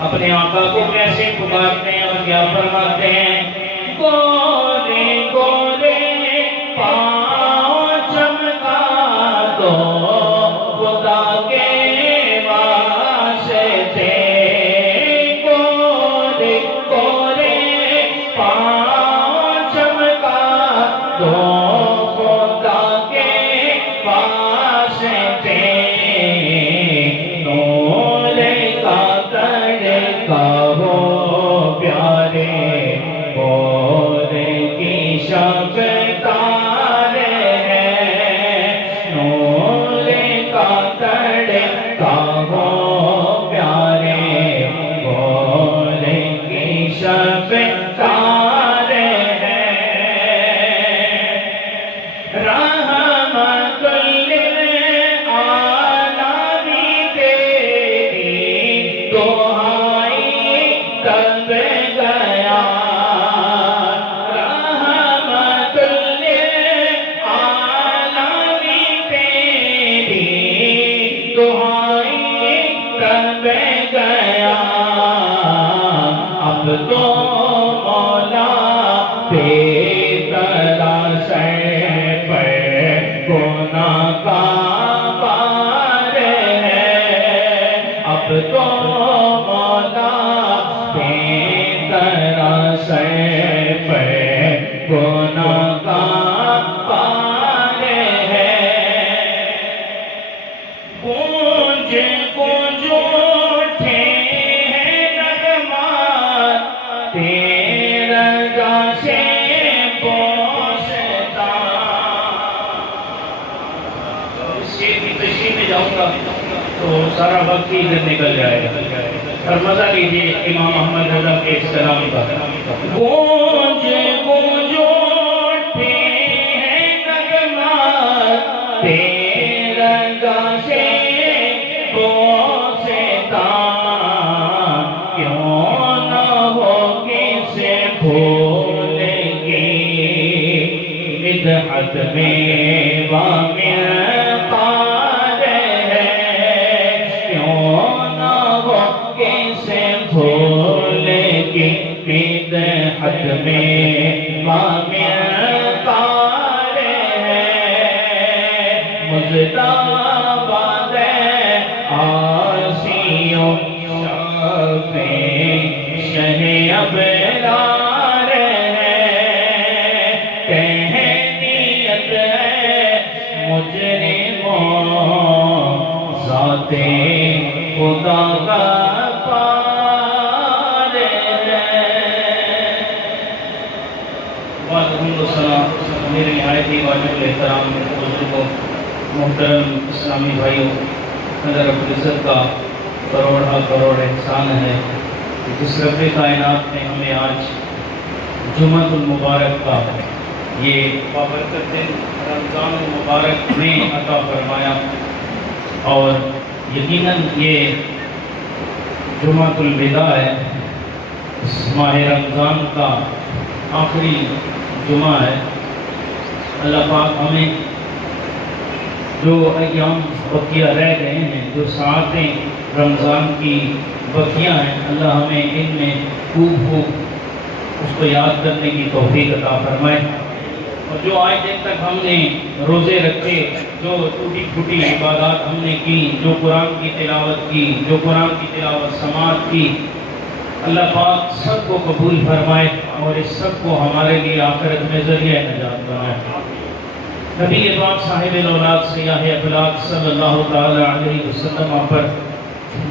اپنے آقا کو کیسے پکارتے ہیں اور کیا فرماتے ہیں؟ گورے گورے پاؤں چمکا دو خدا کے واسطے، گورے گورے پاؤں تو خدا کے پاس تھے نور کا تڑکا ہو پیارے اور کی شب تارے ہیں نور کا تڑکا ہو پیارے اور کی شب تارے ہیں رحمت للعالمین تیری دعائی تب گیا رحمت للعالمین تیری دعائی تب گیا اب تو مولا تیرا سر پر گناہ کا بار ہے اب تو مولا تیرا سر پر گناہ کا بار ہے گونج گونج اٹھے ہیں نغمات تیرا جیسے بوستا اس شعر کی تشریح میں جاؤں گا تو سارا وقت ہی ادھر نکل جائے گا اور مزہ لیجیے امام احمد رضا کے اس کلام کا گونج گونج اٹھے ہیں نغمات تیرا جیسے بوستا کیوں نہ ہو کسے بھولیں گے مدحت میں وامعقار ہے کیوں نہ ہو کسے بھولیں گے مدحت میں وامعقار ہے مجتبی آسیوں شہ ابرار ہے تہنیت ہے مجرموں ذات خدا کا پار ہے وعلیکم السلام میرے نہایت ہی واجب الاحترام بزرگوں محترم اسلامی بھائیوں اللہ رب العزت کا کروڑ احسان ہے کہ جس رب کائنات نے ہمیں آج جمعۃ المبارک کا یہ بابرکت دن رمضان المبارک میں عطا فرمایا اور یقیناً یہ جمعۃ الوداع ہے اس ماہ رمضان کا آخری جمعہ ہے اللہ پاک ہمیں جو ایام بقیہ رہ گئے ہیں جو ساعتیں رمضان کی بقیہ ہیں اللہ ہمیں ان میں خوب اس کو یاد کرنے کی توفیق عطا فرمائے اور جو آج دن تک ہم نے روزے رکھے جو ٹوٹی پھوٹی عبادات ہم نے کی جو قرآن کی تلاوت کی جو قرآن کی تلاوت سماعت کی اللہ پاک سب کو قبول فرمائے اور اس سب کو ہمارے لیے آخرت میں ذریعہ نجات بنائے نبی پاک صاحب الاولاد سیاہ افلاک صلی اللہ تعالی علیہ وسلم پر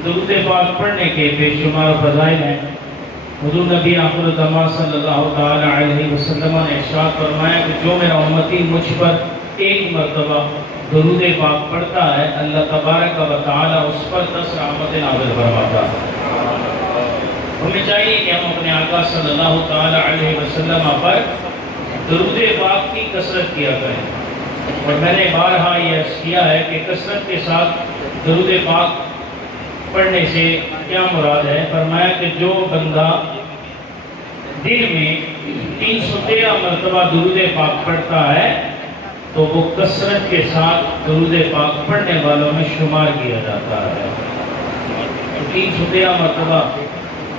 درود پاک پڑھنے کے بے شمار فضائل ہیں حضور نبی آخر الزمان صلی اللہ تعالی علیہ وسلم نے ارشاد فرمایا کہ جو میرا امتی مجھ پر ایک مرتبہ درود پاک پڑھتا ہے اللہ تبارک و تعالی اس پر 10 رحمتیں نازل فرماتا ہے ہمیں چاہیے کہ ہم اپنے آقا صلی اللہ تعالی علیہ وسلم پر درود پاک کی کثرت کیا کریں اور میں نے بارہا یہ عرض کیا ہے کہ کثرت کے ساتھ درود پاک پڑھنے سے کیا مراد ہے فرمایا کہ جو بندہ دن میں 313 مرتبہ درود پاک پڑھتا ہے تو وہ کثرت کے ساتھ درود پاک پڑھنے والوں میں شمار کیا جاتا ہے 313 مرتبہ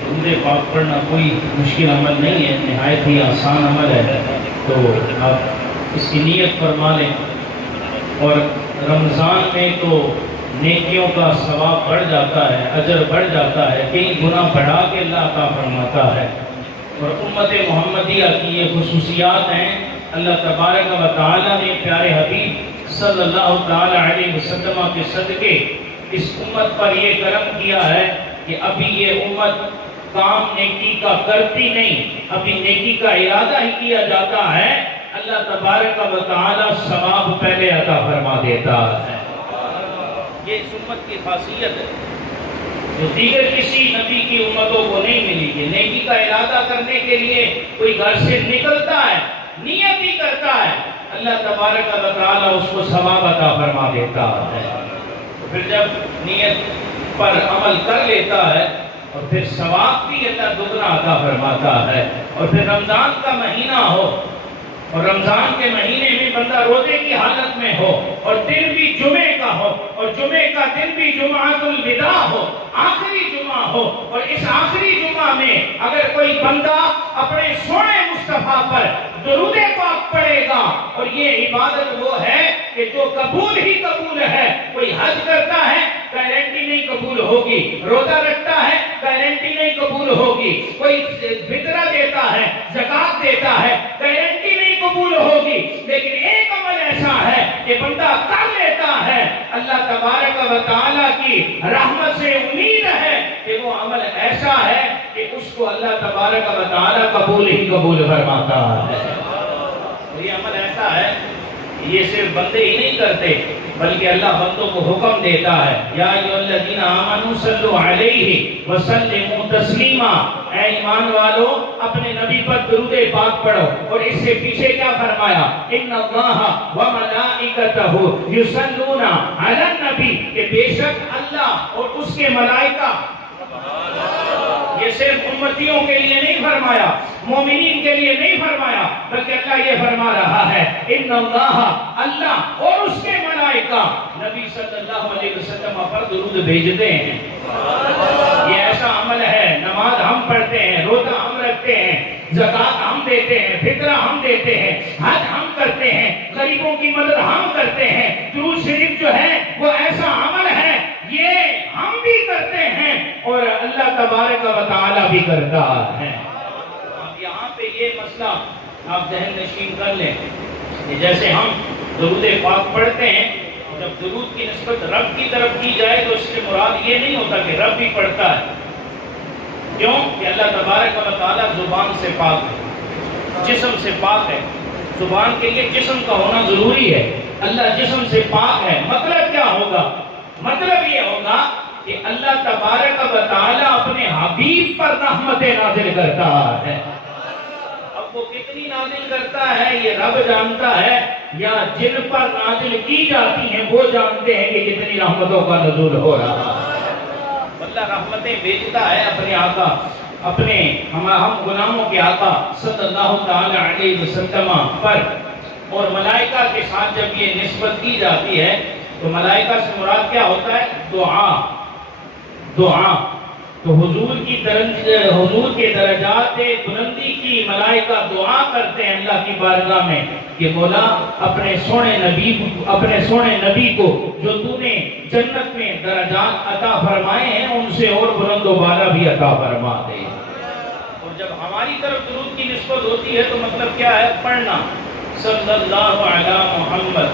درود پاک پڑھنا کوئی مشکل عمل نہیں ہے نہایت ہی آسان عمل ہے تو آپ اس کی نیت فرما لیں اور رمضان میں تو نیکیوں کا ثواب بڑھ جاتا ہے اجر بڑھ جاتا ہے کئی گناہ بڑھا کے اللہ عطا فرماتا ہے اور امت محمدیہ کی یہ خصوصیات ہیں اللہ تبارک و تعالی نے پیارے حبیب صلی اللہ تعالی علیہ وسلم کے صدقے اس امت پر یہ کرم کیا ہے کہ ابھی یہ امت کام نیکی کا کرتی نہیں، ابھی نیکی کا ارادہ ہی کیا جاتا ہے، اللہ تبارک و تعالی ثواب پہلے عطا فرما دیتا ہے۔ یہ اس امت کی خاصیت ہے جو دیگر کسی نبی کی امتوں کو نہیں ملی ہے۔ نیکی کا ارادہ کرنے کے لیے کوئی گھر سے نکلتا ہے، نیت ہی کرتا ہے، اللہ تبارک و تعالی اس کو ثواب عطا فرما دیتا ہے۔ پھر جب نیت پر عمل کر لیتا ہے اور پھر ثواب بھی اللہ دگنا عطا فرماتا ہے۔ اور پھر رمضان کا مہینہ ہو اور رمضان کے مہینے میں بندہ روزے کی حالت میں ہو اور دن بھی جمعے کا ہو اور جمعے کا دن بھی جمعۃ الوداع ہو، آخری جمعہ ہو، اور اس آخری جمعہ میں اگر کوئی بندہ اپنے سونے مصطفیٰ پر درود پاک پڑھے گا، اور یہ عبادت وہ ہے کہ جو قبول ہی قبول ہے۔ کوئی حج کرتا ہے گارنٹی نہیں قبول ہوگی، روزہ رکھتا ہے گارنٹی نہیں قبول ہوگی، کوئی فطرہ دیتا ہے، زکات دیتا ہے، گارنٹی نہیں قبول ہوگی، لیکن ایک عمل ایسا ہے کہ بندہ کر لیتا ہے، اللہ تبارک و تعالیٰ کی رحمت سے امید ہے کہ وہ عمل ایسا ہے کہ اس کو اللہ تبارک و تعالیٰ قبول ہی قبول فرماتا ہے۔ یہ عمل ایسا ہے یہ صرف بندے ہی نہیں کرتے بلکہ اللہ بندوں کو حکم دیتا ہے، یا ایھا الذین آمنوا صلوا علیہ وسلموا تسلیما، اے ایمان والو اپنے نبی پر درود پاک پڑھو۔ اور اس سے پیچھے کیا فرمایا؟ ان اللہ وملائکتہ یصلون علی النبی، کہ بے شک اللہ اور اس کے ملائکہ، یہ صرف امتیوں کے لیے نہیں فرمایا، مومنین کے لیے نہیں فرمایا، بلکہ اللہ یہ فرما رہا ہے ان اللہ اور اس کے ملائکہ نبی صلی اللہ علیہ وسلم پر درود بھیجتے ہیں۔ یہ ایسا عمل ہے، نماز ہم پڑھتے ہیں، روزہ ہم رکھتے ہیں، زکات ہم دیتے ہیں، فطرہ ہم دیتے ہیں، حج ہم کرتے ہیں، غریبوں کی مدد ہم کرتے ہیں۔ درود شریف جو ہے وہ ایسا عمل ہے، یہ ہم بھی کرتے ہیں اور اللہ تبارک و تعالی بھی کرتا ہے۔ یہاں پہ یہ مسئلہ آپ ذہن نشین کر لیں کہ جیسے ہم درود پاک پڑھتے ہیں، جب درود کی نسبت رب کی طرف کی جائے تو اس سے مراد یہ نہیں ہوتا کہ رب بھی پڑھتا ہے، کیوں کہ اللہ تبارک و تعالی زبان سے پاک ہے، جسم سے پاک ہے، زبان کے لیے جسم کا ہونا ضروری ہے، اللہ جسم سے پاک ہے۔ مطلب کیا ہوگا؟ مطلب یہ ہوگا کہ اللہ تبارک و تعالی اپنے حبیب پر رحمت نازل کرتا ہے۔ اب وہ کتنی نازل کرتا ہے یہ رب جانتا ہے، یا جن پر نازل کی جاتی ہیں وہ جانتے ہیں کہ کتنی رحمتوں کا نزول ہو رہا ہے۔ اللہ رحمتیں بھیجتا ہے اپنے آقا، اپنے ہم غلاموں کے آقا صلی اللہ تعالی علیہ وسلم پر، اور ملائکہ کے ساتھ جب یہ نسبت کی جاتی ہے تو ملائکہ سے مراد کیا ہوتا ہے؟ دعا۔ دعا تو حضور کے درجات بلندی کی ملائکہ دعا کرتے ہیں اللہ کی بارگاہ میں کہ مولا اپنے سونے نبی کو جو تو نے جنت میں درجات عطا فرمائے ہیں ان سے اور بلند و بالا بھی عطا فرما دے۔ اور جب ہماری طرف درود کی نسبت ہوتی ہے تو مطلب کیا ہے؟ پڑھنا صلی اللہ علی محمد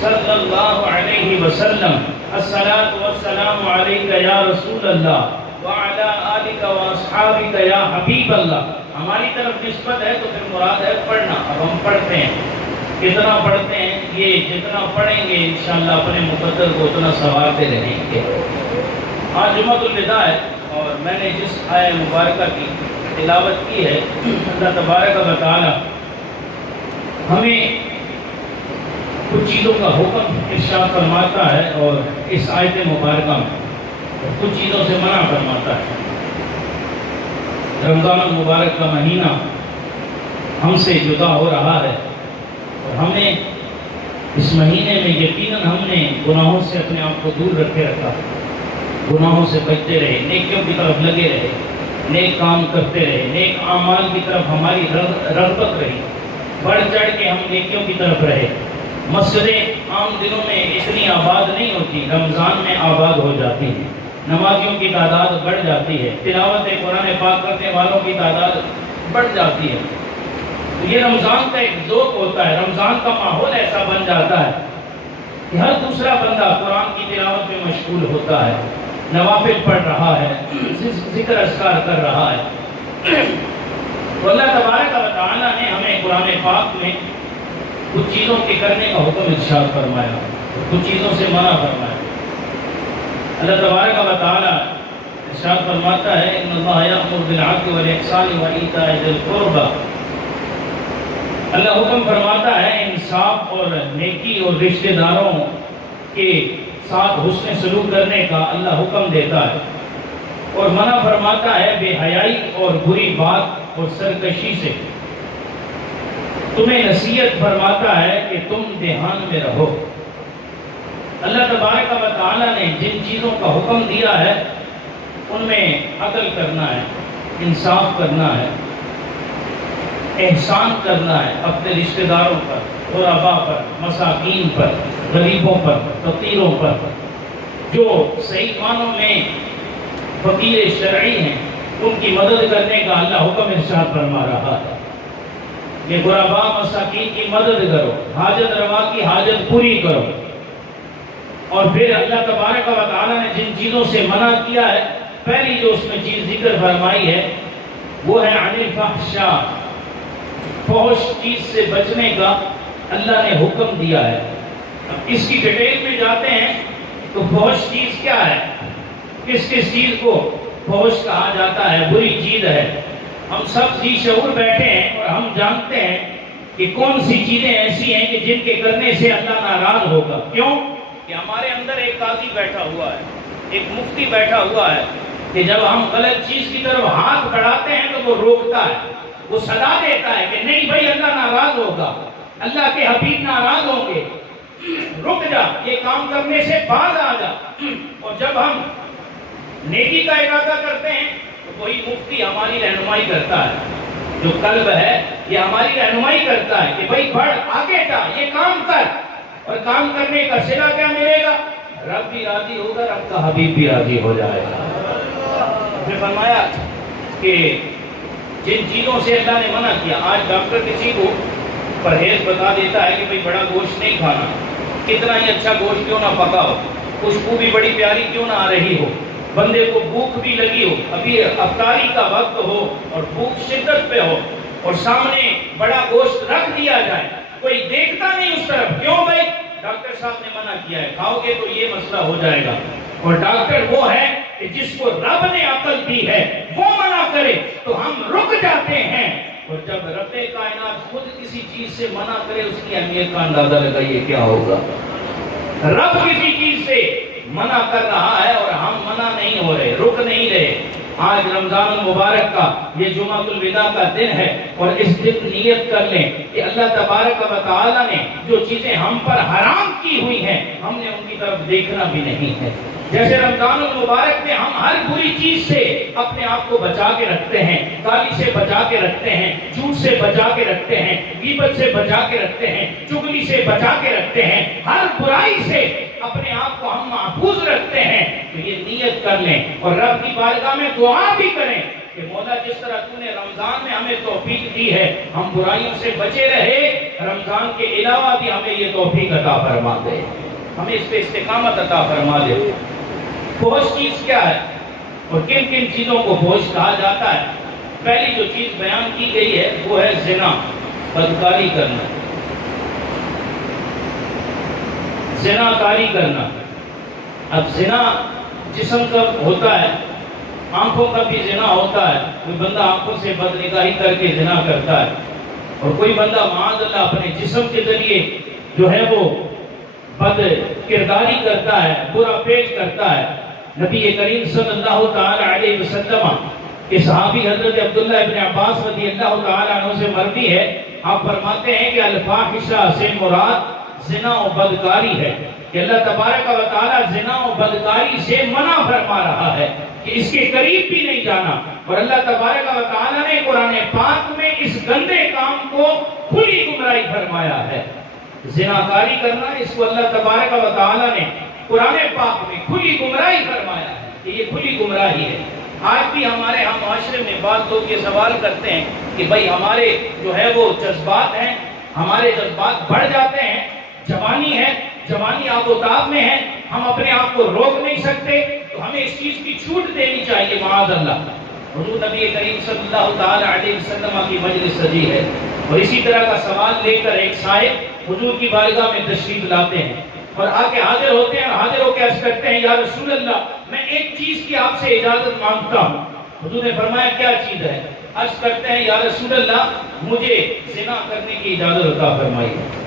صلی اللہ علیہ وسلم، الصلاۃ والسلام علیک یا رسول اللہ وعلی آلک واصحابک یا حبیب اللہ۔ ہماری طرف نسبت ہے تو پھر مراد ہے پڑھنا۔ اب ہم پڑھتے ہیں، کتنا پڑھتے ہیں؟ یہ جتنا پڑھیں گے انشاءاللہ اپنے مقدر کو اتنا سنوارتے رہیں گے۔ آج جمعۃ الوداع ہے اور میں نے جس آیہ مبارکہ کی تلاوت کی ہے، اللہ تبارک و تعالی ہمیں کچھ چیزوں کا حکم ارشاد فرماتا ہے اور اس آیت مبارکہ میں کچھ چیزوں سے منع فرماتا ہے۔ رمضان مبارک کا مہینہ ہم سے جدا ہو رہا ہے اور ہمیں اس مہینے میں یقیناً ہم نے گناہوں سے اپنے آپ کو دور رکھے رکھا، گناہوں سے بچتے رہے، نیکیوں کی طرف لگے رہے، نیک کام کرتے رہے، نیک اعمال کی طرف ہماری رغبت رہی، بڑھ چڑھ کے ہم نیکیوں کی طرف رہے۔ مسجدیں عام دنوں میں اتنی آباد نہیں ہوتی، رمضان میں آباد ہو جاتی ہیں، نمازیوں کی تعداد بڑھ جاتی ہے، تلاوت قرآن پاک کرنے والوں کی تعداد بڑھ جاتی ہے۔ تو یہ رمضان کا ایک ذوق ہوتا ہے، رمضان کا ماحول ایسا بن جاتا ہے کہ ہر دوسرا بندہ قرآن کی تلاوت میں مشغول ہوتا ہے، نوافل پڑھ رہا ہے، ذکر اذکار کر رہا ہے۔ تو اللہ تبارک و تعالیٰ نے ہمیں قرآن پاک میں کچھ چیزوں کے کرنے کا حکم ارشاد فرمایا، کچھ چیزوں سے منع فرمایا۔ اللہ تبارک و تعالیٰ ارشاد فرماتا ہے ان اللہ یأمر بالعدل والاحسان وایتاء ذی القربى، اللہ حکم فرماتا ہے انصاف اور نیکی اور رشتہ داروں کے ساتھ حسن سلوک کرنے کا اللہ حکم دیتا ہے، اور منع فرماتا ہے بے حیائی اور بری بات اور سرکشی سے۔ تمہیں نصیحت فرماتا ہے کہ تم دھیان میں رہو۔ اللہ تبارک و تعالیٰ نے جن چیزوں کا حکم دیا ہے ان میں عدل کرنا ہے، انصاف کرنا ہے، احسان کرنا ہے اپنے رشتہ داروں پر، غرباء پر، مساکین پر، غریبوں پر، فقیروں پر، جو صحیح معنوں میں فقیر شرعی ہیں ان کی مدد کرنے کا اللہ حکم ارشاد فرما رہا ہے کہ غرباء مساکین کی مدد کرو، حاجت روا کی حاجت پوری کرو۔ اور پھر اللہ تبارک و تعالیٰ نے جن چیزوں سے منع کیا ہے، پہلی جو اس میں چیز ذکر فرمائی ہے وہ ہے عن الفحشاء، فحش چیز سے بچنے کا اللہ نے حکم دیا ہے۔ اب اس کی ڈیٹیل میں جاتے ہیں تو فحش چیز کیا ہے، کس کس چیز کو فحش کہا جاتا ہے، بری چیز ہے۔ ہم سب ذی شعور بیٹھے ہیں اور ہم جانتے ہیں کہ کون سی چیزیں ایسی ہیں کہ جن کے کرنے سے اللہ ناراض ہوگا۔ کیوں کہ ہمارے اندر ایک قاضی بیٹھا ہوا ہے، ایک مفتی بیٹھا ہوا ہے کہ جب ہم غلط چیز کی طرف ہاتھ بڑھاتے ہیں تو وہ روکتا ہے، وہ سزا دیتا ہے کہ نہیں بھائی اللہ ناراض ہوگا، اللہ کے حبیب ناراض ہوں گے، رک جا، یہ کام کرنے سے باز آ جا۔ اور جب ہم نیکی کا ارادہ کرتے ہیں تو وہی مفتی ہماری رہنمائی کرتا ہے، جو قلب ہے یہ ہماری رہنمائی کرتا ہے کہ بھائی بڑھ آگے جا، یہ کام کر، اور کام کرنے کا صلہ کیا ملے گا، رب بھی راضی ہوگا، رب کا حبیب بھی راضی ہو جائے گا۔ نے فرمایا کہ جن چیزوں سے اللہ نے منع کیا، آج ڈاکٹر کسی کو پرہیز بتا دیتا ہے کہ بھئی بڑا گوشت نہیں کھانا، کتنا ہی اچھا گوشت کیوں نہ پکا ہو، خوشبو بھی بڑی پیاری کیوں نہ آ رہی ہو، بندے کو بھوک بھی لگی ہو، ابھی افطاری کا وقت ہو اور بھوک شدت پہ ہو اور سامنے بڑا گوشت رکھ دیا جائے، کوئی دیکھتا نہیں اس طرف، کیوں بھائی ڈاکٹر صاحب نے منع کیا ہے، کھاؤ گے تو یہ مسئلہ ہو جائے گا۔ اور ڈاکٹر وہ ہے کہ جس کو رب نے عقل دی ہے وہ منع کرے تو ہم رک جاتے ہیں، اور جب رب کائنات خود کسی چیز سے منع کرے اس کی اہمیت کا اندازہ لگائیے کیا ہوگا۔ رب کسی چیز سے منع کر رہا ہے اور ہم منع نہیں ہو رہے، رک نہیں رہے۔ آج رمضان المبارک کا یہ جمعہ الوداع کا دن ہے، اور اس دن نیت کر لیں کہ اللہ تبارک و تعالیٰ نے جو چیزیں ہم پر حرام کی ہوئی ہیں ہم نے ان کی طرف دیکھنا بھی نہیں ہے۔ جیسے رمضان المبارک میں ہم ہر بری چیز سے اپنے آپ کو بچا کے رکھتے ہیں، گالی سے بچا کے رکھتے ہیں، جھوٹ سے بچا کے رکھتے ہیں، غیبت سے بچا کے رکھتے ہیں، چغلی سے بچا کے رکھتے ہیں، ہر برائی سے اپنے آپ کو ہم محفوظ رکھتے ہیں، تو یہ نیت کر لیں اور رب کی بارگاہ میں دعا بھی کریں کہ مولا جس طرح تو نے رمضان میں ہمیں توفیق دی ہے ہم برائیوں سے بچے رہے، رمضان کے علاوہ بھی ہمیں یہ توفیق عطا فرما دے، ہمیں اس پہ استقامت عطا فرما دے۔ فحش چیز کیا ہے اور کن کن چیزوں کو فحش کہا جاتا ہے؟ پہلی جو چیز بیان کی گئی ہے وہ ہے زنا، بدکاری کرنا، زنا کاری کرنا۔ اب زنا جسم کا ہوتا ہے، آنکھوں کا بھی زنا ہوتا ہے، کوئی بندہ آنکھوں سے بد نگاہی کر کے زنا کرتا ہے، اور کوئی بندہ معاذ اللہ اپنے جسم کے ذریعے جو ہے وہ بد کرداری کرتا ہے، برا پیش کرتا ہے۔ نبی کریم صلی اللہ تعالی علیہ وسلم کے صحابی حضرت عبداللہ ابن عباس رضی اللہ تعالی عنہ سے مروی ہے، آپ فرماتے ہیں کہ الفاحشہ سے مراد زنا و بدکاری ہے، کہ اللہ تبارک و تعالی زنا و بدکاری سے منع فرما رہا ہے کہ اس کے قریب بھی نہیں جانا، اور اللہ تبارک و تعالی نے قرآن پاک میں اس گندے کام کو کھلی گمراہی فرمایا ہے۔ زناکاری کرنا اس کو اللہ تبارک و تعالی نے قرآن پاک میں کھلی گمراہی فرمایا ہے کہ یہ کھلی گمراہی ہے۔ آج بھی ہمارے ہم معاشرے میں بعض لوگ یہ سوال کرتے ہیں کہ بھائی ہمارے جو ہے وہ جذبات ہیں، ہمارے جذبات بڑھ جاتے ہیں، جوانی ہے، جوانی آب و تاب میں ہے، ہم اپنے آپ کو روک نہیں سکتے، تو ہمیں اس چیز کی چھوٹ دینی چاہیے معاذ اللہ۔ حضور نبی کریم صلی اللہ تعالی علیہ وسلم کی مجلس سجی ہے، اور اسی طرح کا سوال لے کر ایک صاحب حضور کی بارگاہ میں تشریف لاتے ہیں اور آ کے حاضر ہوتے ہیں، اور حاضر ہو کے عرض کرتے ہیں یا رسول اللہ میں ایک چیز کی آپ سے اجازت مانگتا ہوں۔ حضور نے فرمایا کیا چیز ہے؟ عرض کرتے ہیں یا رسول اللہ مجھے زنا کرنے کی اجازت عطا فرمائیے۔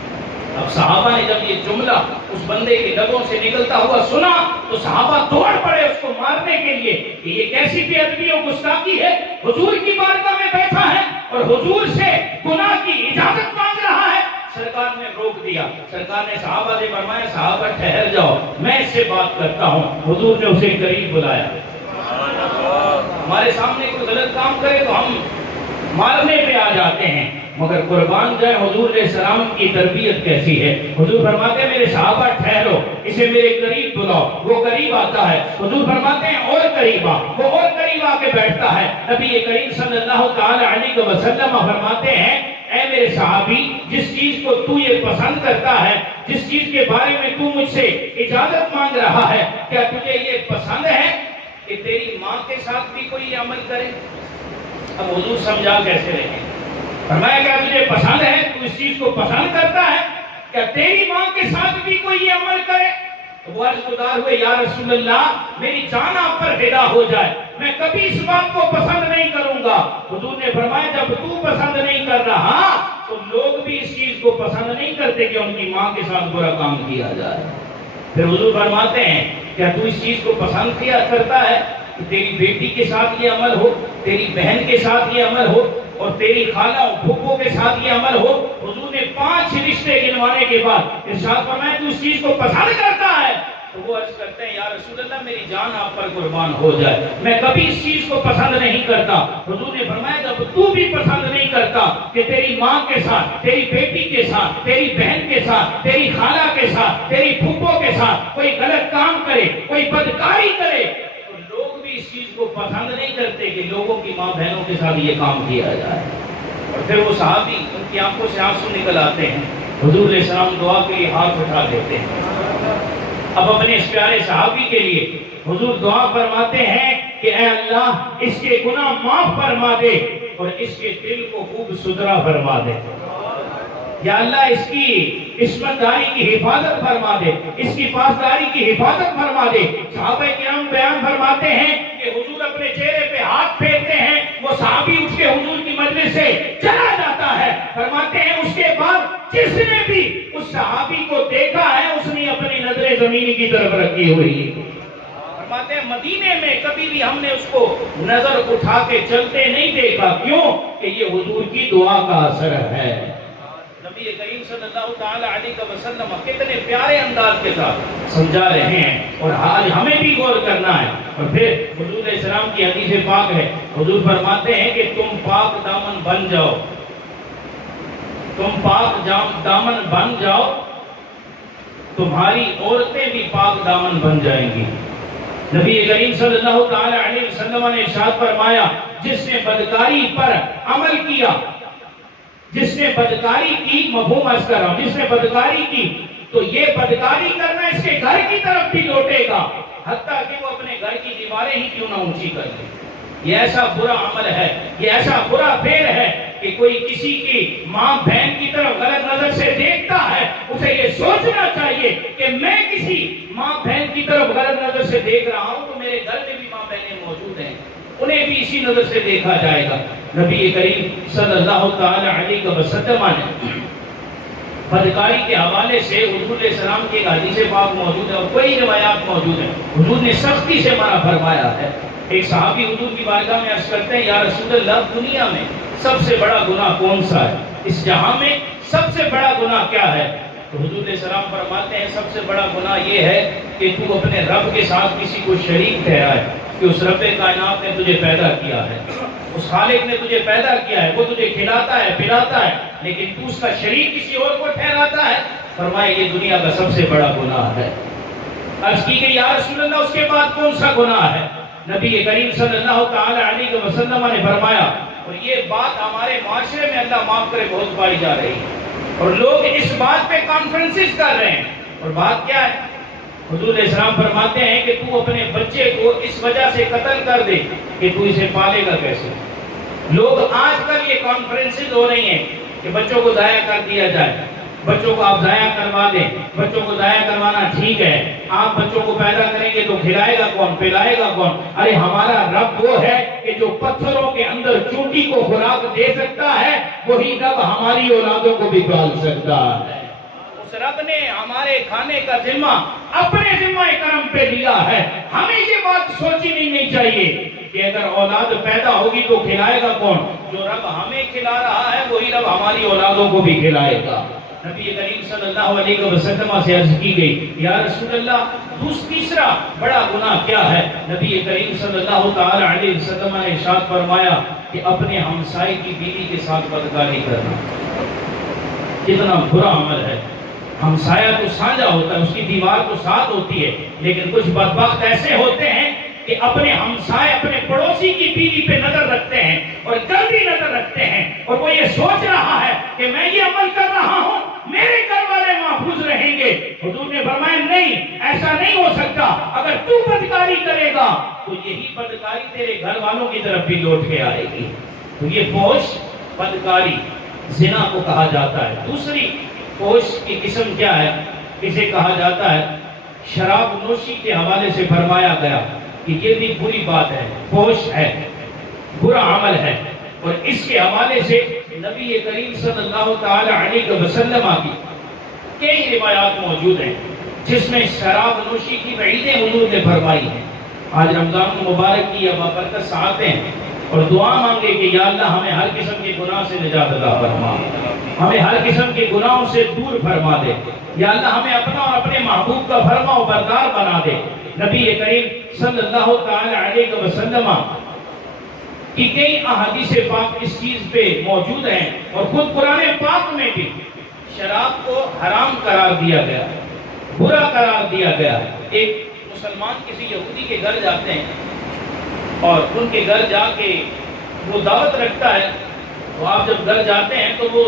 اب صحابہ نے جب یہ جملہ اس بندے کے لبوں سے نکلتا ہوا سنا تو صحابہ دوڑ پڑے اس کو مارنے کے لیے کہ یہ کیسی بے ادبی اور گستاخی ہے، حضور کی بارگاہ میں بیٹھا ہے اور حضور سے گناہ کی اجازت مانگ رہا ہے۔ سرکار نے روک دیا، سرکار نے صحابہ سے فرمایا صحابہ ٹھہر جاؤ میں اس سے بات کرتا ہوں۔ حضور نے اسے قریب بلایا۔ ہمارے سامنے کوئی غلط کام کرے تو ہم مارنے پہ آ جاتے ہیں، مگر قربان جائے حضور علیہ السلام کی تربیت کیسی ہے۔ حضور فرماتے ہیں میرے صحابہ ٹھہرو، اسے میرے قریب بلاؤ، وہ قریب آتا ہے۔ حضور فرماتے ہیں اور قریب آ، وہ اور قریب آ کے بیٹھتا ہے۔ نبی کریم صلی اللہ تعالی علیہ وسلم فرماتے ہیں اے میرے صحابی جس چیز کو تو یہ پسند کرتا ہے، جس چیز کے بارے میں تو مجھ سے اجازت مانگ رہا ہے، کیا تجھے یہ پسند ہے کہ تیری ماں کے ساتھ بھی کوئی یہ عمل کرے؟ اب حضور سمجھا کیسے رہے؟ فرمایا کیا تجھے پسند ہے، تو اس چیز کو پسند کرتا ہے، کیا تیری ماں کے ساتھ بھی کوئی یہ عمل کرے؟ تو وہ عرض گزار ہوئے یا رسول اللہ میری جان آپ پر فدا ہو جائے، میں کبھی اس بات کو پسند نہیں کروں گا۔ حضور نے فرمایا جب تو پسند نہیں کر رہا تو لوگ بھی اس چیز کو پسند نہیں کرتے کہ ان کی ماں کے ساتھ برا کام کیا جائے۔ پھر حضور فرماتے ہیں کیا تو اس چیز کو پسند کیا کرتا ہے کہ تیری بیٹی کے ساتھ یہ عمل ہو، تیری بہن کے ساتھ یہ عمل ہو، اور تیری خالہ اور پھپھو کے ساتھ یہ عمل ہو؟ حضور نے 5 رشتے گنوانے کے بعد ارشاد فرمایا تو اس چیز کو پسند کرتا ہے؟ تو وہ عرض کرتے ہیں یا رسول اللہ میری جان آپ پر قربان ہو جائے، میں کبھی اس چیز کو پسند نہیں کرتا۔ حضور نے فرمایا جب تو بھی پسند نہیں کرتا کہ تیری ماں کے ساتھ، تیری بیٹی کے ساتھ، تیری بہن کے ساتھ، تیری خالہ کے ساتھ، تیری پھپھو کے ساتھ کوئی غلط کام کرے، کوئی بدکاری کرے، تو لوگ بھی اس چیز کو پسند نہیں کرتے کہ لوگوں کی ماں بہنوں کے ساتھ یہ کام کیا جائے۔ اور پھر وہ صحابی ان کی آنکھوں سے آنسو نکل آتے ہیں، حضور علیہ السلام دعا کے لیے ہاتھ اٹھا دیتے ہیں۔ اب اپنے اس پیارے صحابی کے لیے حضور دعا فرماتے ہیں کہ اے اللہ اس کے گناہ معاف فرما دے اور اس کے دل کو خوب ستھرا فرما دے۔ یا اللہ اس کی عصمت داری کی حفاظت فرما دے، اس کی پاسداری کی حفاظت فرما دے۔ صحابہ کرام بیان فرماتے ہیں کہ حضور اپنے چہرے پہ ہاتھ پھیرتے ہیں، وہ صحابی اٹھ کے حضور کی مجلس سے چلا جاتا ہے۔ فرماتے ہیں اس کے بعد جس نے بھی اس صحابی کو دیکھا ہے اس نے اپنی نظریں زمین کی طرف رکھی ہوئی ہے۔ فرماتے ہیں مدینے میں کبھی بھی ہم نے اس کو نظر اٹھا کے چلتے نہیں دیکھا، کیوں کہ یہ حضور کی دعا کا اثر ہے۔ نبی کریم صلی اللہ تعالی علیہ وسلم کتنے پیارے انداز کے ساتھ سمجھا رہے ہیں، اور آج ہمیں بھی غور کرنا ہے۔ اور پھر حضور علیہ السلام کی حدیث پاک ہے، حضور فرماتے ہیں کہ تم پاک دامن بن جاؤ، تم پاک دامن بن جاؤ، تمہاری عورتیں بھی پاک دامن بن جائیں گی۔ نبی کریم صلی اللہ تعالی علیہ وسلم نے ارشاد فرمایا جس نے بدکاری پر عمل کیا، جس نے بدکاری کی، مفہوم عرض کر رہا ہوں، جس نے بدکاری کی تو یہ بدکاری کرنا اس کے گھر کی طرف بھی لوٹے گا، حتیٰ کہ وہ اپنے گھر کی دیواریں ہی کیوں نہ اونچی کر لے۔ یہ ایسا برا عمل ہے، یہ ایسا برا فعل ہے کہ کوئی کسی کی ماں بہن کی طرف غلط نظر سے دیکھتا ہے، اسے یہ سوچنا چاہیے کہ میں کسی ماں بہن کی طرف غلط نظر سے دیکھ رہا ہوں تو میرے گھر میں بھی ماں بہنیں موجود ہیں، انہیں بھی اسی نظر سے دیکھا جائے گا۔ نبی کریم صلی اللہ تعالی علیہ وسلم نے بدکاری کے حوالے سے حضور علیہ السلام کی ایک حدیث پاک موجود ہے اور کئی روایات موجود ہیں، حضور نے سختی سے منع فرمایا ہے۔ ایک صحابی حضور کی بارگاہ میں عرض کرتے ہیں یا رسول اللہ دنیا میں سب سے بڑا گناہ کون سا ہے، اس جہاں میں سب سے بڑا گناہ کیا ہے؟ تو حضور علیہ السلام فرماتے ہیں سب سے بڑا گناہ یہ ہے کہ تو اپنے رب کے ساتھ کسی کو شریک ٹھہرائے، کہ اس رب کائنات نے تجھے پیدا کیا ہے، اس خالق نے تجھے پیدا کیا ہے، وہ تجھے کھلاتا ہے پلاتا ہے، لیکن تو اس کا شریک کسی اور کو ٹھہراتا ہے۔ فرمایا یہ دنیا کا سب سے بڑا گناہ ہے۔ عرض کی کہ یا رسول اللہ اس کے بعد کون سا گناہ ہے؟ نبی کریم صلی اللہ تعالی علیہ وسلم نے فرمایا، اور یہ بات ہمارے معاشرے میں اللہ معاف کرے بہت پائی جا رہی ہے، اور لوگ اس بات پہ کانفرنسز کر رہے ہیں، اور بات کیا ہے؟ حضور علیہ السلام فرماتے ہیں کہ تو اپنے بچے کو اس وجہ سے قتل کر دے کہ تو اسے پالے گا کیسے۔ لوگ آج کل یہ کانفرنسز ہو رہی ہیں کہ بچوں کو ضائع کر دیا جائے، بچوں کو آپ ضائع کروا دیں، بچوں کو ضائع کروانا ٹھیک ہے، آپ بچوں کو پیدا کریں گے تو کھلائے گا کون، پلائے گا کون؟ ارے ہمارا رب وہ ہے کہ جو پتھروں کے اندر چونٹی کو خوراک دے سکتا ہے، وہی رب ہماری اولادوں کو بھی پال سکتا ہے۔ اس رب نے ہمارے کھانے کا ذمہ اپنے ذمہ کرم پہ لیا ہے۔ ہمیں یہ بات سوچی نہیں چاہیے کہ اگر اولاد پیدا ہوگی تو کھلائے گا کون؟ جو رب ہمیں کھلا رہا ہے وہی رب ہماری اولادوں کو بھی کھلائے گا۔ نبی کریم صلی اللہ علیہ وسلم سے عرض کی گئی، یا رسول اللہ تیسرا بڑا گناہ کیا ہے؟ نبی کریم صلی اللہ تعالی علیہ وسلم نے ارشاد فرمایا کہ اپنے ہمسائے کی بیوی کے ساتھ بدکاری کرنا۔ کتنا برا عمل ہے۔ ہمسایہ تو سانجا ہوتا ہے، اس کی دیوار تو ساتھ ہوتی ہے، لیکن کچھ بدبخت ایسے ہوتے ہیں کہ اپنے ہمسائے، اپنے پڑوسی کی بیوی پہ نظر رکھتے ہیں اور گندی نظر رکھتے ہیں، اور وہ یہ سوچ رہا ہے کہ میں یہ عمل کر رہا ہوں میرے گھر والے محفوظ رہیں گے۔ حضور نے فرمایا نہیں، ایسا نہیں ہو سکتا، اگر تو بدکاری کرے گا تو یہی بدکاری تیرے گھر والوں کی طرف بھی لوٹ کے آئے گی۔ تو یہ فحش بدکاری زنا کو کہا جاتا ہے۔ دوسری فحش کی قسم کیا ہے؟ اسے کہا جاتا ہے شراب نوشی کے حوالے سے فرمایا گیا کہ یہ بھی بری بات ہے، فحش ہے، برا عمل ہے، اور اس کے حوالے سے نبی کریم صلی اللہ تعالی علیہ وسلم کی کئی روایات موجود ہیں جس میں شراب نوشی کی وعیدیں حضور نے فرمائی ہیں۔ آج رمضان مبارک کی اب برکت سے آتے ہیں اور دعا مانگے کہ یا اللہ ہمیں ہر قسم کے گناہ سے نجات عطا فرما، ہمیں ہر قسم کے گناہوں سے دور فرما دے، یا اللہ ہمیں اپنا اور اپنے محبوب کا فرما و بردار بنا دے۔ نبی کریم صلی اللہ تعالی علیہ وسلم کی کئی احادیث پاک اس چیز پہ موجود ہیں، اور خود قرآن پاک میں بھی شراب کو حرام قرار دیا گیا، برا قرار دیا گیا۔ ایک مسلمان کسی یہودی کے گھر جاتے ہیں اور ان کے گھر جا کے وہ دعوت رکھتا ہے، تو آپ جب گھر جاتے ہیں تو وہ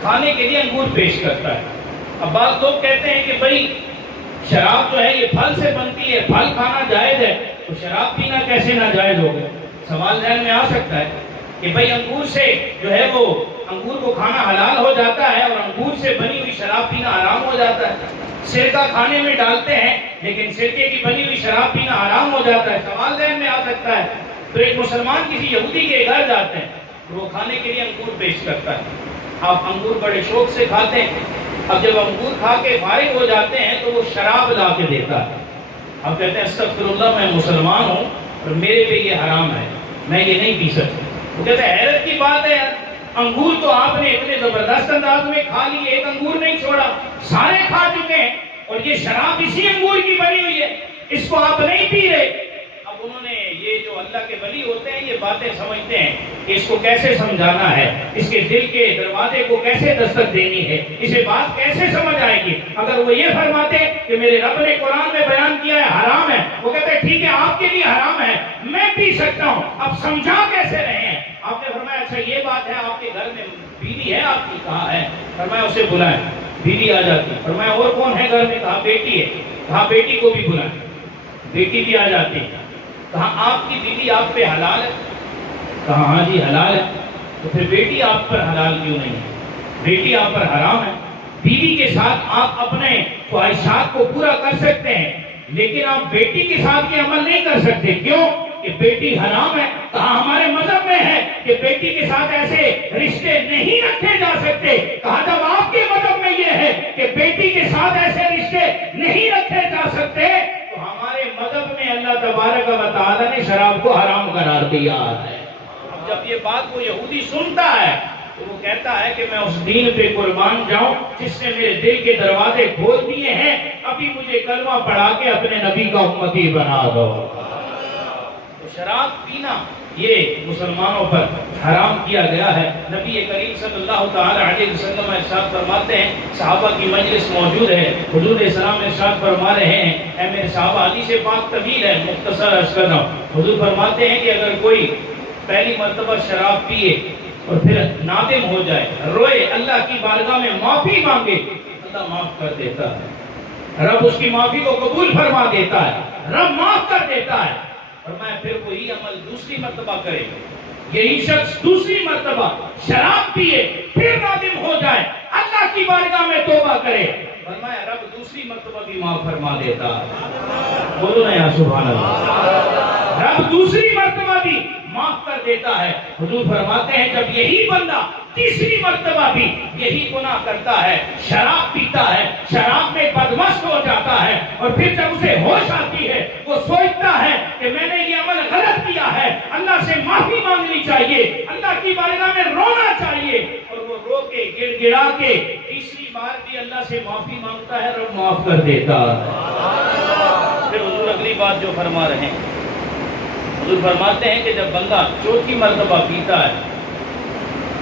کھانے کے لیے انگور پیش کرتا ہے۔ اب بعض لوگ کہتے ہیں کہ بھئی شراب جو ہے یہ پھل سے بنتی ہے، پھل کھانا جائز ہے، تو شراب پینا کیسے ناجائز ہو گیا؟ سوال ذہن میں آ سکتا ہے کہ بھئی انگور سے جو ہے وہ انگور کو کھانا حلال ہو جاتا ہے اور انگور سے بنی ہوئی شراب پینا حرام ہو جاتا ہے۔ سرکہ کھانے میں ڈالتے ہیں لیکن سرکے کی بنی ہوئی شراب پینا حرام ہو جاتا ہے، سوال ذہن میں آ سکتا ہے۔ تو ایک مسلمان کسی یہودی کے گھر جاتے ہیں تو وہ کھانے کے لیے انگور پیش کرتا ہے، آپ انگور بڑے شوق سے کھاتے ہیں۔ اب جب انگور کھا کے فارغ ہو جاتے ہیں تو وہ شراب لا کے دیتا ہے۔ اب کہتے ہیں استغفر اللہ میں مسلمان ہوں اور میرے پہ یہ حرام ہے، میں یہ نہیں پی سکتا۔ وہ کہتے ہیں حیرت کی بات ہے یار، انگور تو آپ نے اتنے زبردست انداز میں کھا لیے، ایک انگور نہیں چھوڑا، سارے کھا چکے ہیں، اور یہ شراب اسی انگور کی بنی ہوئی ہے، اس کو آپ نہیں پی رہے۔ اب انہوں نے یہ جو اللہ کے ولی ہوتے ہیں یہ باتیں سمجھتے ہیں کہ اس کو کیسے سمجھانا ہے، اس کے دل کے دروازے کو کیسے دستک دینی ہے، اسے بات کیسے سمجھ آئے گی۔ اگر وہ یہ فرماتے کہ میرے رب نے قرآن میں بیان کیا ہے حرام ہے، وہ کہتے ہیں ٹھیک ہے آپ کے لیے حرام ہے، میں پی سکتا ہوں، اب سمجھا کیسے رہے ہیں؟ آپ نے فرمایا اچھا یہ بات ہے، آپ کے گھر میں بیوی ہے آپ کی؟ کہاں ہے؟ فرمایا اسے بلائیں۔ بیوی آ جاتی، فرمایا اور کون ہے گھر میں؟ کہا بیٹی ہے، کہا بیٹی کو بھی بلائیں۔ بیٹی بھی آ جاتی، کہا آپ کی بیوی آپ پہ حلال ہے؟ کہا ہاں جی حلال ہے۔ تو پھر بیٹی آپ پر حلال کیوں نہیں ہے؟ بیٹی آپ پر حرام ہے۔ بیوی کے ساتھ آپ اپنے خواہشات کو پورا کر سکتے ہیں لیکن آپ بیٹی کے ساتھ یہ عمل نہیں کر سکتے، کیوں کہ بیٹی حرام ہے۔ کہا ہمارے مذہب میں ہے کہ بیٹی کے ساتھ ایسے رشتے نہیں رکھے جا سکتے۔ کہا جب آپ کے مذہب میں یہ ہے کہ بیٹی کے ساتھ ایسے رشتے نہیں رکھے جا سکتے تو ہمارے مذہب میں اللہ تبارک و تعالی نے شراب کو حرام قرار دیا ہے۔ اب جب یہ بات وہ یہودی سنتا ہے تو وہ کہتا ہے کہ میں اس دین پہ قربان جاؤں جس نے میرے دل کے دروازے کھول دیے ہیں، ابھی مجھے کلمہ پڑھا کے اپنے نبی کا امتی بنا دو۔ تو شراب پینا یہ مسلمانوں پر حرام کیا گیا ہے۔ نبی کریم صلی اللہ تعالی علیہ وسلم ارشاد فرماتے ہیں، صحابہ کی مجلس موجود ہے، حضور علیہ السلام ارشاد فرما رہے ہیں، اے میرے صحابہ، حدیث پاک طویل ہے، مختصر عرض کر رہا ہوں۔ حضور فرماتے ہیں کہ اگر کوئی پہلی مرتبہ شراب پیے اور پھر نادم ہو جائے، روئے، اللہ کی بارگاہ میں معافی مانگے، اللہ معاف کر دیتا ہے، رب اس کی معافی کو قبول فرما دیتا ہے، رب معاف کر دیتا ہے۔ فرمایا پھر وہی عمل دوسری مرتبہ کرے، یہی شخص دوسری مرتبہ شراب پیے پھر نادم ہو جائے، اللہ کی بارگاہ میں توبہ کرے، فرمایا رب دوسری مرتبہ بھی معاف فرما دیتا ہے۔ بولو نا یا سبحان اللہ، رب دوسری مرتبہ بھی معاف کر دیتا ہے۔ حضور فرماتے ہیں جب یہی بندہ تیسری مرتبہ بھی یہی گناہ کرتا ہے، شراب پیتا ہے، شراب میں بدمست ہو جاتا ہے، اور پھر جب اسے ہوش آتی ہے وہ سوچتا ہے کہ میں نے یہ عمل غلط کیا ہے، اللہ سے معافی مانگنی چاہیے، اللہ کی بارگاہ میں رونا چاہیے، اور وہ رو کے گڑ گڑا کے تیسری بار بھی اللہ سے معافی مانگتا ہے، رب معاف کر دیتا ہے۔ پھر حضور اگلی بات جو فرما رہے ہیں، حضور فرماتے ہیں کہ جب بندہ چوتھی مرتبہ پیتا ہے،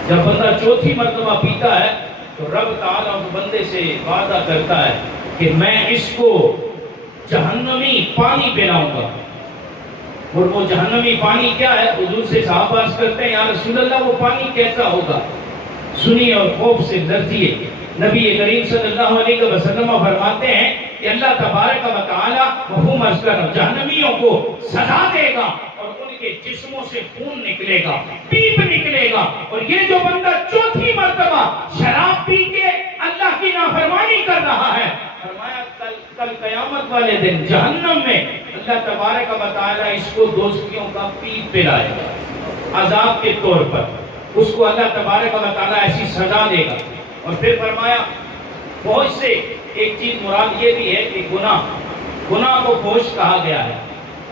جب بندہ چوتھی مرتبہ پیتا ہے تو رب تعالیٰ اس بندے سے وعدہ کرتا ہے کہ میں اس کو جہنمی پانی پلاؤں گا۔ اور وہ جہنمی پانی کیا ہے؟ حضور سے صحابہ عرض کرتے ہیں، یا رسول اللہ وہ پانی کیسا ہوگا؟ سنیے اور خوف سے ڈرجیے۔ نبی کریم صلی اللہ علیہ وسلم فرماتے ہیں کہ اللہ تبارک و تعالی مفہوم عرض کر رہا ہوں، جہنمیوں کو سزا دے گا اور ان کے جسموں سے خون نکلے گا، پیپ نکلے گا، اور یہ جو بندہ چوتھی مرتبہ شراب پی کے اللہ کی نافرمانی کر رہا ہے، فرمایا کل قیامت والے دن جہنم میں اللہ تبارک و تعالی اس کو دوزخیوں کا پیپ پلائے گا، عذاب کے طور پر اس کو اللہ تبارک و تعالی ایسی سزا دے گا۔ اور پھر فرمایا فحش سے ایک چیز مراد یہ بھی ہے کہ گناہ کو فحش کہا گیا ہے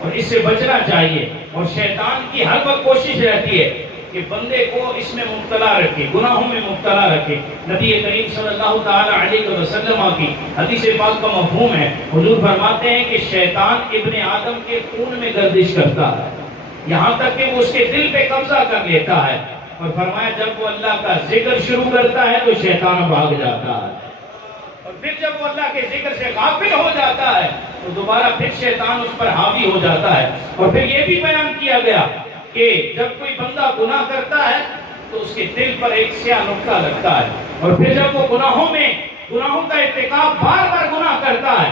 اور اس سے بچنا چاہیے، اور شیطان کی ہر وقت کوشش رہتی ہے کہ بندے کو اس میں مبتلا رکھے، گناہوں میں مبتلا رکھے۔ نبی کریم صلی اللہ تعالی علیہ وسلم کی حدیث پاک کا مفہوم ہے، حضور فرماتے ہیں کہ شیطان ابن آدم کے خون میں گردش کرتا ہے، یہاں تک کہ وہ اس کے دل پہ قبضہ کر لیتا ہے، اور فرمایا جب وہ اللہ کا ذکر شروع کرتا ہے تو شیطان بھاگ جاتا ہے، اور پھر جب وہ اللہ کے ذکر سے غافل ہو جاتا ہے تو دوبارہ پھر شیطان اس پر حاوی ہو جاتا ہے۔ اور پھر یہ بھی بیان کیا گیا کہ جب کوئی بندہ گناہ کرتا ہے تو اس کے دل پر ایک سیاہ نقطہ لگتا ہے، اور پھر جب وہ گناہوں کا ارتکاب بار بار گناہ کرتا ہے،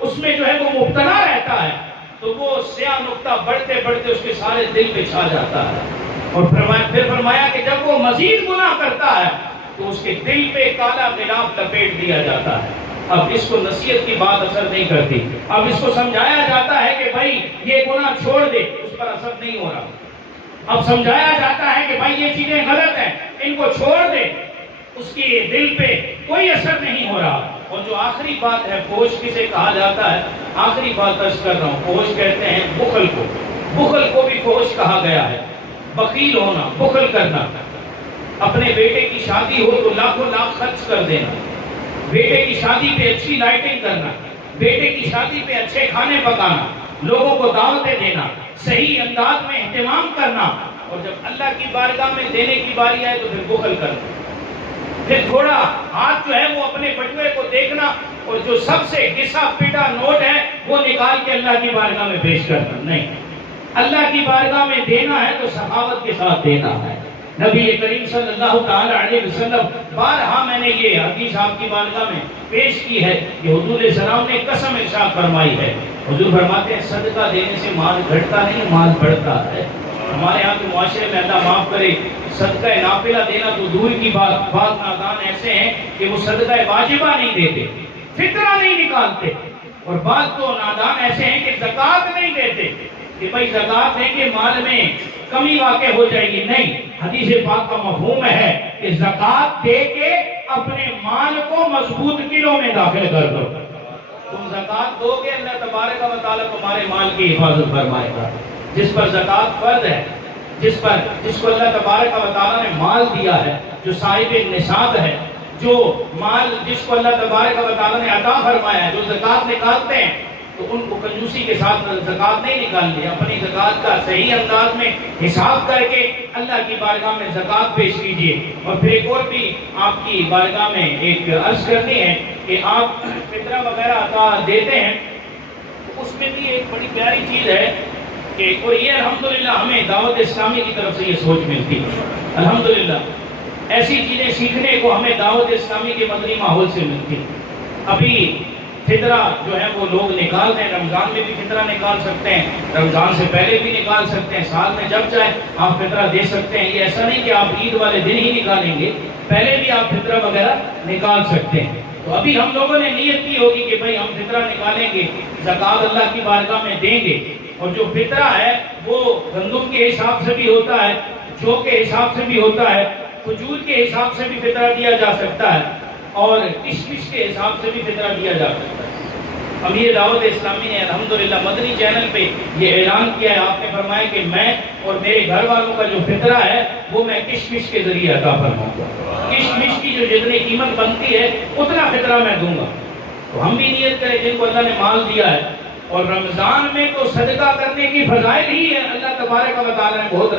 اس میں جو ہے وہ مبتلا رہتا ہے، تو وہ سیاہ نقطہ بڑھتے بڑھتے اس کے سارے دل پہ چھا جاتا ہے، اور پھر فرمایا کہ جب وہ مزید گناہ کرتا ہے تو اس کے دل پہ کالا غلاف لپیٹ دیا جاتا ہے۔ اب اس کو نصیحت کی بات اثر نہیں کرتی، اب اس کو سمجھایا جاتا ہے کہ بھائی یہ گناہ چھوڑ دے، اس پر اثر نہیں ہو رہا۔ اب سمجھایا جاتا ہے کہ بھائی یہ چیزیں غلط ہیں، ان کو چھوڑ دے، اس کی دل پہ کوئی اثر نہیں ہو رہا۔ اور جو آخری بات ہے، فحش کسے کہا جاتا ہے؟ آخری بات عرض کر رہا ہوں، فحش کہتے ہیں بخل کو، بخل کو بھی فحش کہا گیا ہے۔ بخیل ہونا، بخل کرنا، اپنے بیٹے کی شادی ہو تو لاکھوں لاکھ خرچ کر دینا، بیٹے کی شادی پہ اچھی لائٹنگ کرنا، بیٹے کی شادی پہ اچھے کھانے پکانا، لوگوں کو دعوتیں دینا، صحیح انداز میں اہتمام کرنا، اور جب اللہ کی بارگاہ میں دینے کی باری آئے تو پھر بخل کرنا، پھر تھوڑا ہاتھ جو ہے وہ اپنے بٹوے کو دیکھنا اور جو سب سے گھسا پٹا نوٹ ہے وہ نکال کے اللہ کی بارگاہ میں پیش کرنا۔ نہیں، اللہ کی بارگاہ میں دینا ہے تو سخاوت کے ساتھ دینا ہے۔ نبی کریم صلی اللہ تعالی علیہ وسلم بارہا میں نے یہ حدیث آپ کی بارگاہ میں پیش کی ہے کہ حضور علیہ السلام نے قسم ارشاد فرمائی ہے، حضور فرماتے ہیں صدقہ دینے سے مال گھٹتا نہیں، مال بڑھتا ہے۔ ہمارے ہاں کے معاشرے میں اللہ معاف کرے، صدقہ نافلہ دینا تو دور کی بات، بعض نادان ایسے ہیں کہ وہ صدقہ واجبہ نہیں دیتے، فطرہ نہیں نکالتے، اور بعض تو نادان ایسے ہیں کہ زکوٰۃ نہیں دیتے کہ بھائی زکوٰۃ دیں گے مال میں کمی واقع ہو جائے گی۔ نہیں، حدیث پاک کا مفہوم ہے کہ زکوٰۃ دے کے اپنے مال کو مضبوط کلوں میں داخل کر دو۔ تم زکوٰۃ دو گے، اللہ تبارک و تعالیٰ تمہارے مال کی حفاظت فرمائے گا۔ جس پر زکوٰۃ فرض ہے، جس کو اللہ تبارک و تعالیٰ نے مال دیا ہے، جو صاحب نصاب ہے، جو مال جس کو اللہ تبارک و تعالیٰ نے عطا فرمایا ہے، جو زکوٰۃ نکالتے ہیں تو ان کو کنجوسی کے ساتھ زکوٰۃ نہیں نکالنی، اپنی زکوٰۃ کا صحیح انداز میں حساب کر کے اللہ کی بارگاہ میں زکوٰۃ پیش کیجیے۔ اور پھر ایک اور بھی آپ کی بارگاہ میں ایک عرض کرنی ہے کہ آپ فطرہ وغیرہ عطا دیتے ہیں، اس میں بھی ایک بڑی پیاری چیز ہے کہ اور یہ الحمدللہ ہمیں دعوت اسلامی کی طرف سے یہ سوچ ملتی ہے۔ الحمدللہ ایسی چیزیں سیکھنے کو ہمیں دعوت اسلامی کے مدنی ماحول سے ملتی ہے۔ ابھی فطرہ جو ہے وہ لوگ نکالتے ہیں، رمضان میں بھی فطرہ نکال سکتے ہیں، رمضان سے پہلے بھی نکال سکتے ہیں، سال میں جب چاہے آپ فطرہ دے سکتے ہیں۔ یہ ایسا نہیں کہ آپ عید والے دن ہی نکالیں گے، پہلے بھی آپ فطرہ وغیرہ نکال سکتے ہیں۔ تو ابھی ہم لوگوں نے نیت کی ہوگی کہ بھئی ہم فطرہ نکالیں گے، زکوٰۃ اللہ کی بارگاہ میں دیں گے، اور جو فطرہ ہے وہ گندم کے حساب سے بھی ہوتا ہے، جو کے حساب سے بھی ہوتا ہے، کھجور کے حساب سے بھی فطرہ دیا جا سکتا ہے، اور کشمش کے حساب سے بھی فطرہ دیا جا سکتا ہے۔ امیر دعوت اسلامی نے الحمدللہ مدنی چینل پہ یہ اعلان کیا ہے، آپ نے فرمایا کہ میں اور میرے گھر والوں کا جو فطرہ ہے وہ میں کشمش کے ذریعے عطا فرماؤں گا، کشمش کی جو جتنی قیمت بنتی ہے اتنا فطرہ میں دوں گا۔ تو ہم بھی نیت کریں جن کو اللہ نے مال دیا ہے، اور رمضان میں تو صدقہ کرنے کی فضائل ہی ہے، اللہ تبارک و تعالیٰ نے بہت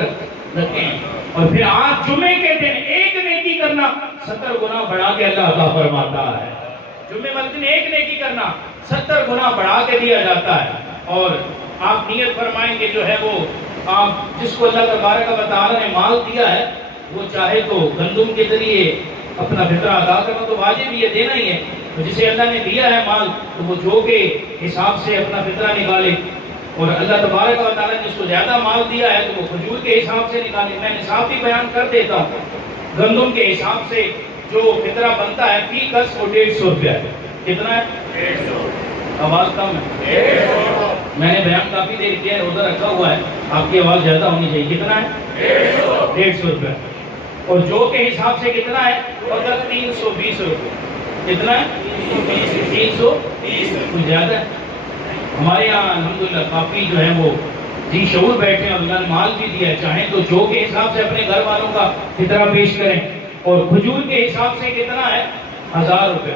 رکھے ہیں، اور پھر آج جمعے کے دن ایک نیکی کرنا 70 گنا بڑھا کے اللہ عطا فرماتا ہے۔ جمعے والے دن ایک نیکی کرنا 70 گنا بڑھا کے دیا جاتا ہے۔ اور آپ نیت فرمائیں کہ جو ہے وہ آپ جس کو اللہ تبارک و تعالیٰ نے مال دیا ہے وہ چاہے تو گندم کے ذریعے اپنا فطرہ ادا کرنا تو واجب یہ دینا ہی ہے، تو جسے اللہ نے دیا ہے مال تو وہ جو کے حساب سے اپنا فطرہ نکالے، اور اللہ تبارک و تعالیٰ نے جس کو زیادہ مال دیا ہے تو وہ کھجور کے حساب سے نکالے۔ میں نصاب بھی بیان کر دیتا ہوں، گندم کے حساب سے جو فطرہ بنتا ہے فی کس کو 150 روپیہ ہے۔ کتنا ہے؟ 150۔ آواز کم ہے؟ 150۔ میں نے بیان کافی دیر کیا ہے، ادھر رکھا ہوا ہے، آپ کی آواز زیادہ ہونی چاہیے۔ کتنا ہے؟ 150 روپیہ۔ اور جو کے حساب سے کتنا ہے؟ اگر 320 روپے۔ کتنا ہے؟ 330۔ کچھ زیادہ ہے؟ ہمارے یہاں الحمدللہ کافی جو ہے وہ جی شعور بیٹھے ہیں، اور اللہ نے مال بھی دیا ہے، چاہیں تو جو کے حساب سے اپنے گھر والوں کا فطرہ پیش کریں۔ اور کھجور کے حساب سے کتنا ہے؟ 1000 روپے۔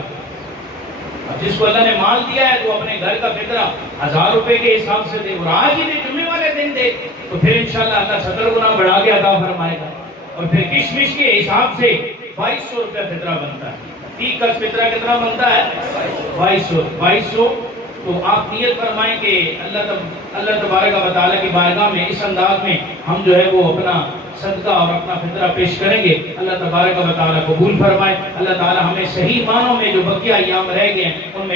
جس کو اللہ نے مال دیا ہے تو اپنے گھر کا فطرہ 1000 روپے کے حساب سے دے، اور آج ہی دے، جمعے والے دن دے، تو پھر انشاءاللہ اللہ 70 گنا بڑھا کے عطا فرمائے گا۔ اور پھر کشمش کے حساب سے 2200 روپے فطرہ بنتا ہے۔ فی کس فطرہ کتنا بنتا ہے؟ 2200۔ تو آپ نیت فرمائیں کہ اللہ تبارک و تعالیٰ کی بارگاہ میں اس انداز میں ہم جو ہے وہ اپنا صدقہ اور اپنا فطرہ پیش کریں گے۔ اللہ تبارک و تعالیٰ قبول فرمائے۔ اللہ تعالیٰ ہمیں صحیح معنوں میں جو بقیہ ایام رہ گئے ہیں ان میں